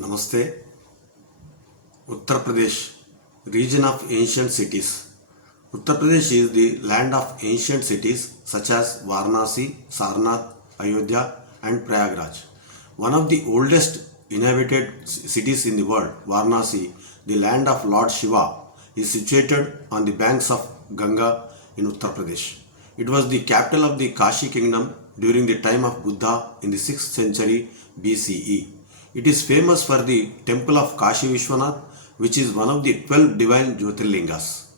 Namaste. Uttar Pradesh, region of ancient cities. Uttar Pradesh is the land of ancient cities such as Varanasi, Sarnath, Ayodhya, and Prayagraj. One of the oldest inhabited cities in the world, Varanasi, the land of Lord Shiva, is situated on the banks of Ganga in Uttar Pradesh. It was the capital of the Kashi kingdom during the time of Buddha in the 6th century BCE. It is famous for the temple of Kashi Vishwanath, which is one of the 12 divine Jyotirlingas.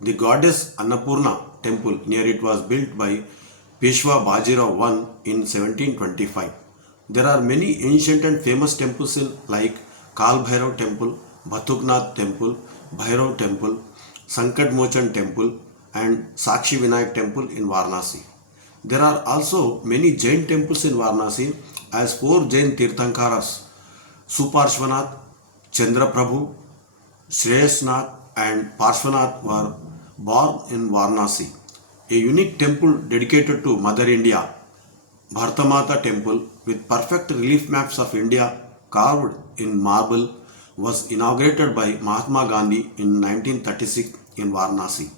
The goddess Annapurna temple near it was built by Peshwa Bajirao I in 1725. There are many ancient and famous temples like Kal Bhairav temple, Bhatuknath temple, Bhairav temple, Sankat Mochan temple, and Sakshi Vinayak temple in Varanasi. There are also many Jain temples in Varanasi, as 4 Jain Tirthankaras, Suparshvanath, Chandraprabhu, Shreyasnath, and Parshvanath were born in Varanasi. A unique temple dedicated to Mother India, Bharatamata temple with perfect relief maps of India carved in marble, was inaugurated by Mahatma Gandhi in 1936 in Varanasi.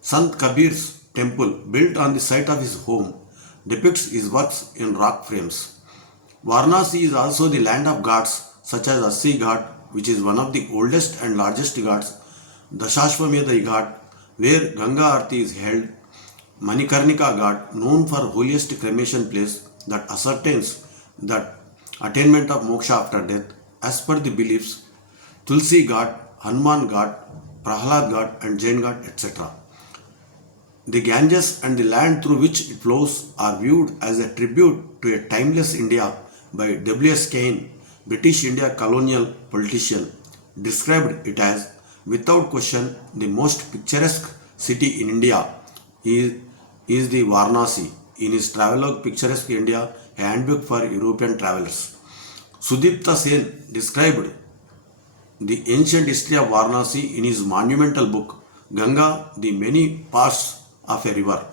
Sant Kabir's temple, built on the site of his home, depicts his works in rock frames. Varanasi is also the land of ghats such as Assi Ghat, which is one of the oldest and largest ghats, Dashashwamedha Ghat, where Ganga Aarti is held, Manikarnika Ghat, known for holiest cremation place that ascertains that attainment of moksha after death, as per the beliefs, Tulsi Ghat, Hanuman Ghat, Prahlad Ghat, and Jain Ghat, etc. The Ganges and the land through which it flows are viewed as a tribute to a timeless India by W.S. Kane, British India colonial politician, described it as, without question, the most picturesque city in India is the Varanasi in his travelogue Picturesque India, a handbook for European travelers. Sudipta Sen described the ancient history of Varanasi in his monumental book Ganga, the Many Paths of a River.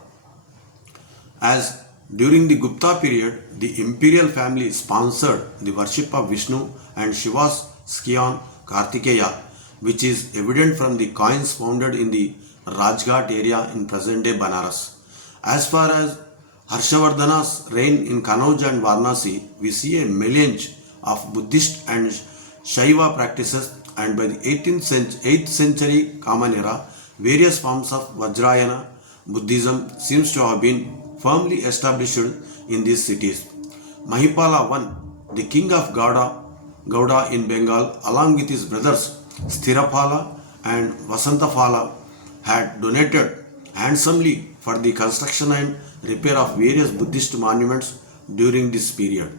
As during the Gupta period, the imperial family sponsored the worship of Vishnu and Shiva's scion Kartikeya, which is evident from the coins found in the Rajghat area in present-day Banaras. As far as Harshavardhana's reign in Kanauj and Varanasi, we see a melange of Buddhist and Shaiva practices, and by the 8th century Common Era, various forms of Vajrayana Buddhism seems to have been firmly established in these cities. Mahipala I, the king of Gauda in Bengal, along with his brothers Sthirapala and Vasantapala, had donated handsomely for the construction and repair of various Buddhist monuments during this period.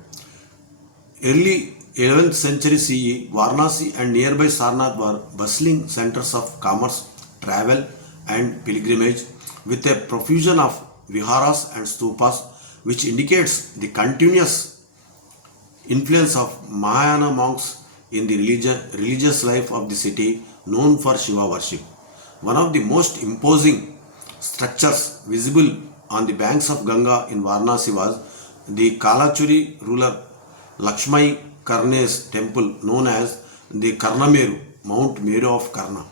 Early 11th century CE, Varanasi and nearby Sarnath were bustling centers of commerce, travel, and pilgrimage, with a profusion of viharas and stupas, which indicates the continuous influence of Mahayana monks in the religious life of the city, known for Shiva worship. One of the most imposing structures visible on the banks of Ganga in Varanasi was the Kalachuri ruler Lakshmi Karne's temple, known as the Karnameru, Mount Meru of Karna.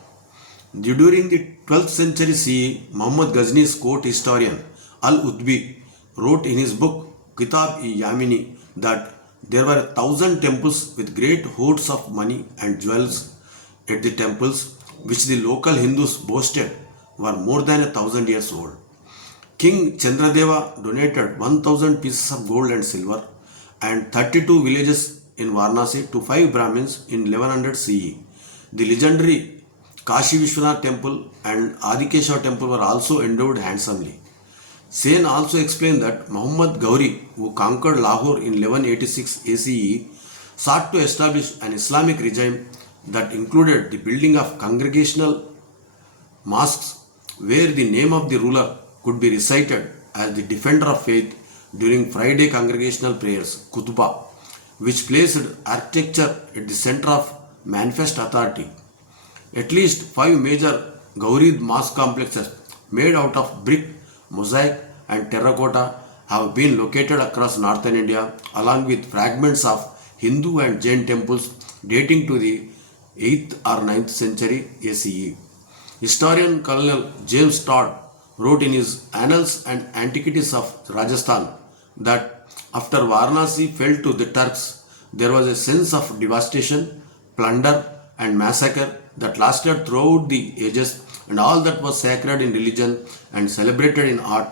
During the 12th century CE, Muhammad Ghazni's court historian Al-Udbi wrote in his book Kitab-i-Yamini that there were 1,000 temples with great hoards of money and jewels at the temples, which the local Hindus boasted were more than 1,000 years old. King Chandradeva donated 1,000 pieces of gold and silver and 32 villages in Varanasi to 5 Brahmins in 1100 CE. The legendary Kashi Vishwanath temple and Adikeshava temple were also endowed handsomely. Sen also explained that Muhammad Ghori, who conquered Lahore in 1186 ACE, sought to establish an Islamic regime that included the building of congregational mosques where the name of the ruler could be recited as the defender of faith during Friday congregational prayers, Khutbah, which placed architecture at the center of manifest authority. At least 5 major Gaurid mosque complexes made out of brick, mosaic, and terracotta have been located across northern India along with fragments of Hindu and Jain temples dating to the 8th or 9th century ACE. Historian Colonel James Todd wrote in his Annals and Antiquities of Rajasthan that after Varanasi fell to the Turks, there was a sense of devastation, plunder, and massacre that lasted throughout the ages, and all that was sacred in religion and celebrated in art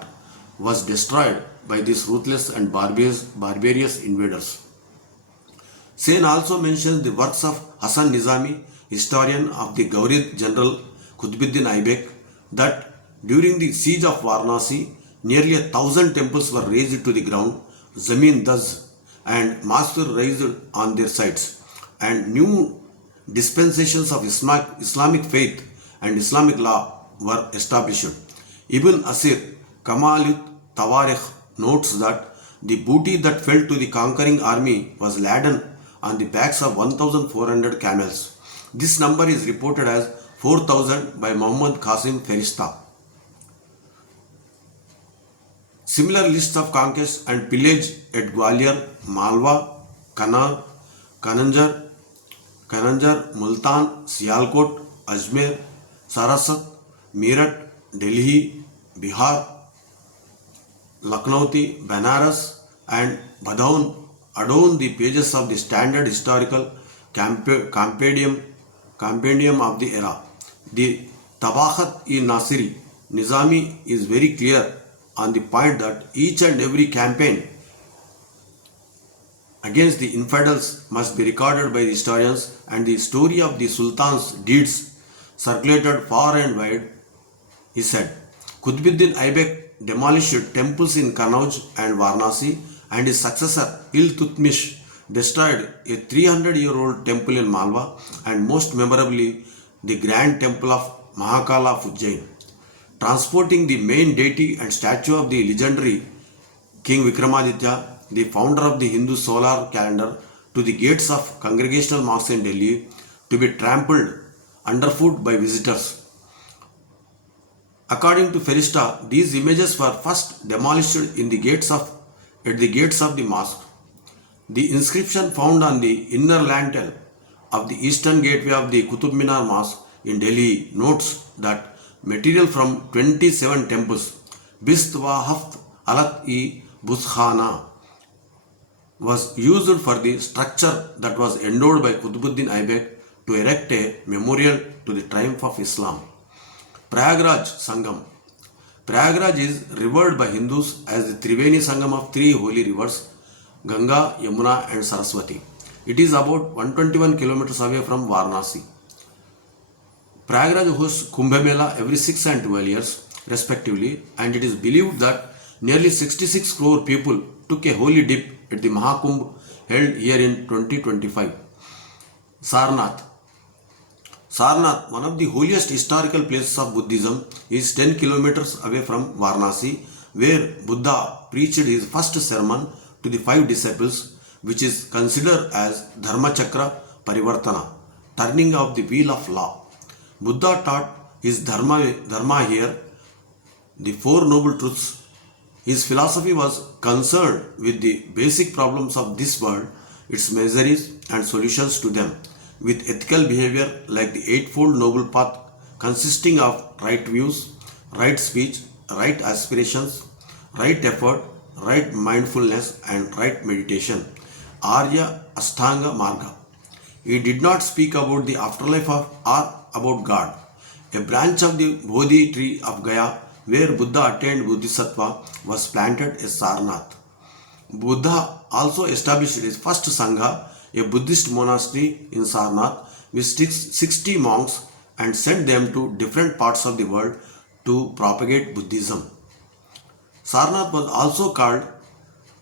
was destroyed by these ruthless and barbarous invaders. Sen also mentions the works of Hasan Nizami, historian of the Ghurid General Qutbuddin Aibak, that during the siege of Varanasi, nearly 1,000 temples were razed to the ground, Zameen Daz, and mosques were raised on their sites, and new dispensations of Islamic faith and Islamic law were established. Ibn Asir Kamalut Tawarikh notes that the booty that fell to the conquering army was laden on the backs of 1,400 camels. This number is reported as 4,000 by Muhammad Qasim Ferishta. Similar lists of conquest and pillage at Gwalior, Malwa, Kananjar, Multan, Sialkot, Ajmer, Sarasat, Meerut, Delhi, Bihar, Lucknowti, Banaras, and Badaun adorn the pages of the standard historical compendium of the era. The Tabaqat-e-Nasiri Nizami is very clear on the point that each and every campaign against the infidels must be recorded by the historians, and the story of the Sultan's deeds circulated far and wide. He said, Qutbuddin Aibak demolished temples in Kannauj and Varanasi, and his successor Iltutmish destroyed a 300-year-old temple in Malwa, and most memorably the grand temple of Mahakala of Ujjain. Transporting the main deity and statue of the legendary King Vikramaditya, the founder of the Hindu solar calendar, to the gates of Congregational Mosque in Delhi to be trampled underfoot by visitors. According to Ferishta, these images were first demolished at the gates of the mosque. The inscription found on the inner lintel of the eastern gateway of the Qutub Minar Mosque in Delhi notes that material from 27 temples, Bist wa Haft Alat-e Buskhana, was used for the structure that was endowed by Qutbuddin Aibak to erect a memorial to the triumph of Islam. Prayagraj Sangam. Prayagraj is revered by Hindus as the Triveni Sangam of three holy rivers, Ganga, Yamuna and Saraswati. It is about 121 kilometers away from Varanasi. Prayagraj hosts Kumbh Mela every 6 and 12 years respectively, and it is believed that nearly 66 crore people took a holy dip at the Mahakumbh held here in 2025. Sarnath, one of the holiest historical places of Buddhism, is 10 kilometers away from Varanasi, where Buddha preached his first sermon to the 5 disciples, which is considered as Dharma Chakra Parivartana, turning of the wheel of law. Buddha taught his Dharma here, the 4 noble truths. His philosophy was concerned with the basic problems of this world, its miseries and solutions to them, with ethical behavior like the Eightfold Noble Path, consisting of right views, right speech, right aspirations, right effort, right mindfulness and right meditation, Arya Ashtanga Marga. He did not speak about the afterlife or about God. A branch of the Bodhi tree of Gaya, where Buddha attained Bodhisattva, was planted as Sarnath. Buddha also established his first Sangha, a Buddhist monastery in Sarnath, with 60 monks, and sent them to different parts of the world to propagate Buddhism. Sarnath was also called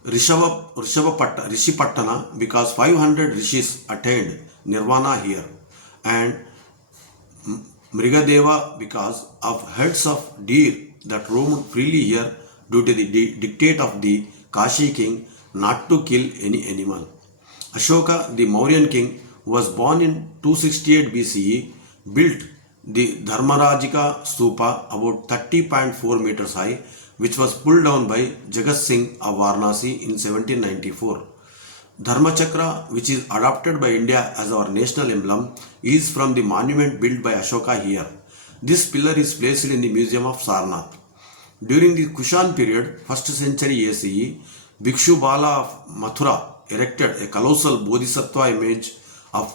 Rishipattana because 500 rishis attained nirvana here, and Mrigadeva because of heads of deer that roamed freely here due to the dictate of the Kashi king not to kill any animal. Ashoka, the Mauryan king, who was born in 268 BCE, built the Dharmarajika Stupa about 30.4 meters high, which was pulled down by Jagat Singh of Varanasi in 1794. Dharmachakra, which is adopted by India as our national emblem, is from the monument built by Ashoka here. This pillar is placed in the Museum of Sarnath. During the Kushan period, 1st century ACE, Bhikshu Bala of Mathura erected a colossal Bodhisattva image of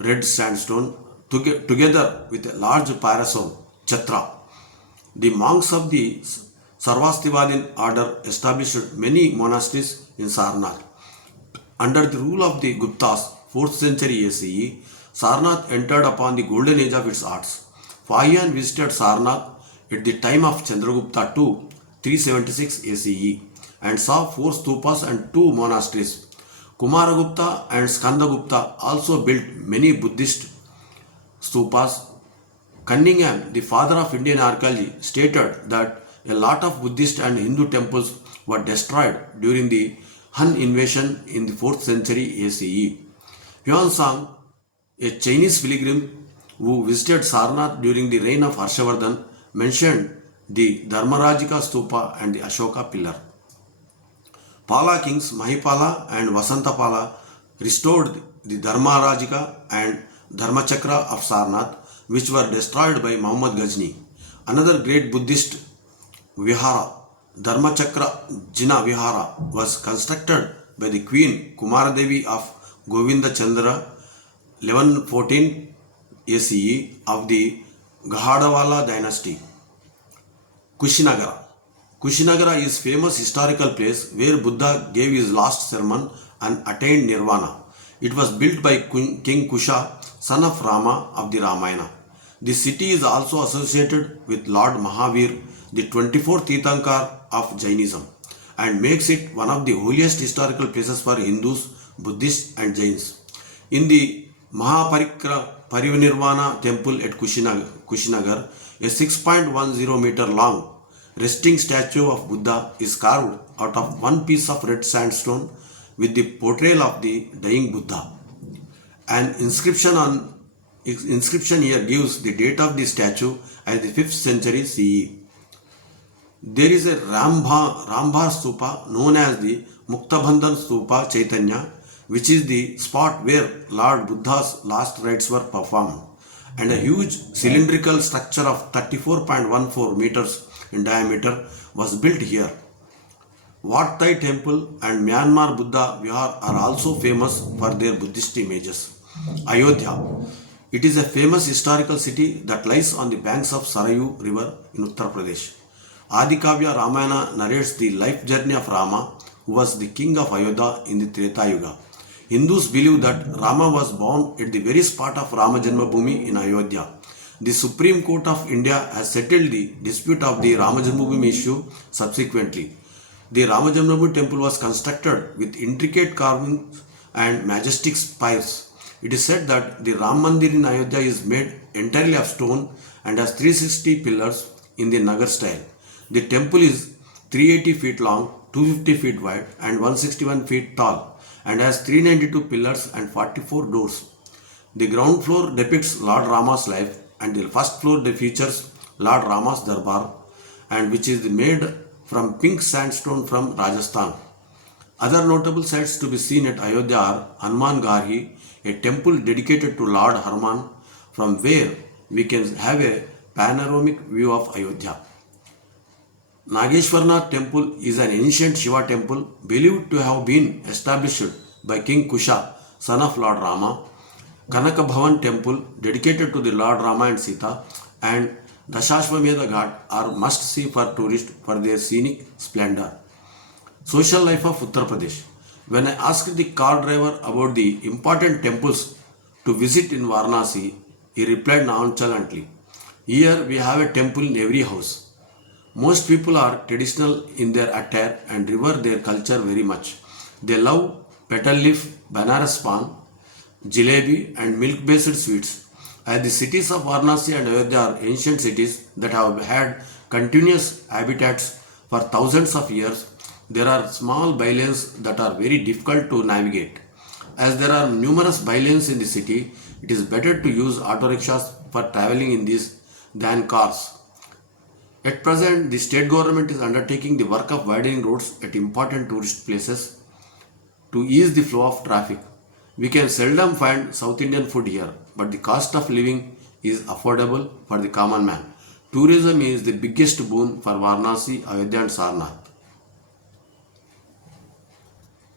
red sandstone together with a large parasol, Chatra. The monks of the Sarvastivadin order established many monasteries in Sarnath. Under the rule of the Guptas, 4th century ACE, Sarnath entered upon the golden age of its arts. Fahian visited Sarnath at the time of Chandragupta II, 376 ACE, and saw 4 stupas and 2 monasteries. Kumaragupta and Skandagupta also built many Buddhist stupas. Cunningham, the father of Indian archaeology, stated that a lot of Buddhist and Hindu temples were destroyed during the Han invasion in the 4th century ACE. Huansang, a Chinese pilgrim who visited Sarnath during the reign of Harshavardhan, mentioned the Dharmarajika stupa and the Ashoka pillar. Pala kings Mahipala and Vasantapala restored the Dharmarajika and Dharmachakra of Sarnath, which were destroyed by Muhammad Ghazni. Another great Buddhist vihara, Dharmachakra Jina Vihara, was constructed by the Queen Kumaradevi of Govinda Chandra 1114 ACE of the Gahadawala dynasty. Kushinagara. Kushinagara is famous historical place where Buddha gave his last sermon and attained nirvana. It was built by King Kusha, son of Rama of the Ramayana. The city is also associated with Lord Mahavir, the 24th Tirthankar of Jainism, and makes it one of the holiest historical places for Hindus, Buddhists and Jains. In the Mahaparinirvana temple at Kushinagar, a 6.10 meter long resting statue of Buddha is carved out of one piece of red sandstone with the portrayal of the dying Buddha. An inscription here gives the date of the statue as the 5th century CE. There is a Rambha Stupa known as the Muktabandhan Stupa Chaitanya, which is the spot where Lord Buddha's last rites were performed, and a huge cylindrical structure of 34.14 meters in diameter was built here. Wat Thai Temple and Myanmar Buddha Vihar are also famous for their Buddhist images. Ayodhya. It is a famous historical city that lies on the banks of Sarayu river in Uttar Pradesh. Adikavya Ramayana narrates the life journey of Rama, who was the king of Ayodhya in the Treta Yuga. Hindus believe that Rama was born at the very spot of Rama Janmabhoomi in Ayodhya. The Supreme Court of India has settled the dispute of the Rama Janmabhoomi issue subsequently. The Rama Janmabhoomi temple was constructed with intricate carvings and majestic spires. It is said that the Ram Mandir in Ayodhya is made entirely of stone and has 360 pillars in the Nagar style. The temple is 380 feet long, 250 feet wide and 161 feet tall, and has 392 pillars and 44 doors. The ground floor depicts Lord Rama's life, and the first floor features Lord Rama's Darbar, and which is made from pink sandstone from Rajasthan. Other notable sites to be seen at Ayodhya are Hanuman Garhi, a temple dedicated to Lord Hanuman, from where we can have a panoramic view of Ayodhya. Nageshwarnath temple is an ancient Shiva temple believed to have been established by King Kusha, son of Lord Rama. Kanaka Bhavan temple dedicated to the Lord Rama and Sita, and Dashashwamedha Ghat are must see for tourists for their scenic splendor. Social life of Uttar Pradesh. When I asked the car driver about the important temples to visit in Varanasi, he replied nonchalantly, "Here we have a temple in every house." Most people are traditional in their attire and revere their culture very much. They love petal leaf, Banaras pan, jalebi and milk-based sweets. As the cities of Varanasi and Ayodhya are ancient cities that have had continuous habitats for thousands of years, there are small bylanes that are very difficult to navigate. As there are numerous bylanes in the city, it is better to use auto rickshaws for traveling in these than cars. At present, the state government is undertaking the work of widening roads at important tourist places to ease the flow of traffic. We can seldom find South Indian food here, but the cost of living is affordable for the common man. Tourism is the biggest boon for Varanasi, Ayodhya and Sarnath.